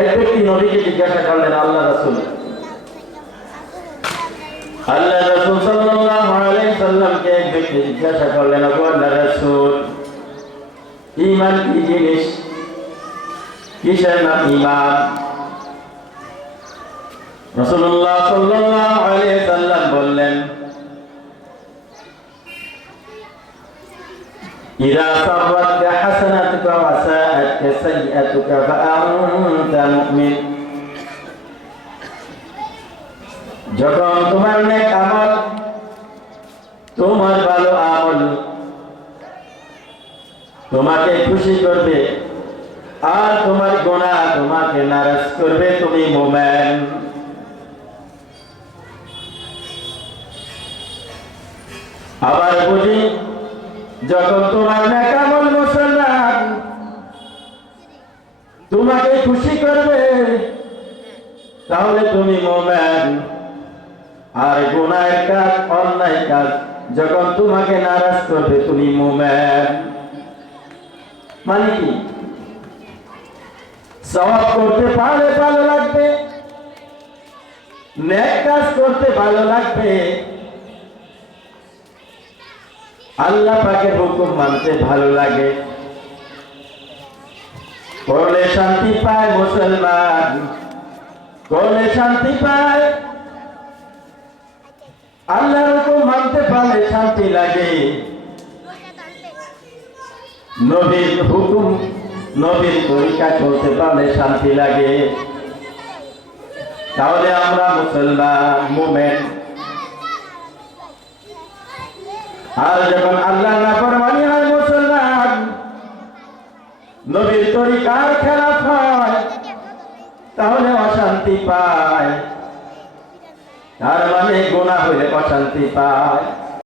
এক ব্যক্তি নবীকে জিজ্ঞাসা করলেন, আল্লাহ রাসূল সাল্লাল্লাহু আলাইহি সাল্লামকে এক ব্যক্তি জিজ্ঞাসা করলেন, ও আল্লাহ রাসূল, ঈমান কি জিনিস? কিসের নাম ঈমান? রাসূলুল্লাহ সাল্লাল্লাহু আলাইহি সাল্লাম বললেন, ইযা সাররাতকা হাসানাতুকা ওয়া সাআতকা সাইয়্যাতুকা ফাআনতা মুমিন। যখন তোমার নেক আমল, তোমার ভালো আমল তোমাকে খুশি করবে আর তোমার গুনাহ তোমাকে নারাজ করবে, তুমি মুমিন। আবার বুঝি যখন তোমার নেক আমল মুসলমান তোমাকে খুশি করবে তাহলে তুমি মুমিন, আর গুনাহের কাজ, অন্যায় কাজ যখন তোমাকে নারাজ করবে তুমি মুমিন। মানে কি? সওয়াব করতে পারলে ভালো লাগবে, নেক কাজ করতে ভালো লাগবে, আল্লাহ পাকের হুকুম মানতে ভালো লাগে, করলে শান্তি পায় মুসলমান, করলে শান্তি পায়, আল্লাহর হুকুম মানতে পারলে শান্তি লাগে, নবীর হুকুম নবীর তরিকা চলতে পারলে শান্তি লাগে, তাহলে আমরা মুসলমান, মুমিন। আর যখন আল্লাহর নাফরমানি হয় মুসলমান, নবীর তরিকার খেলাফ হয়, তাহলে অশান্তি পায়। তার মানে গুনাহ হইলে অশান্তি পায়।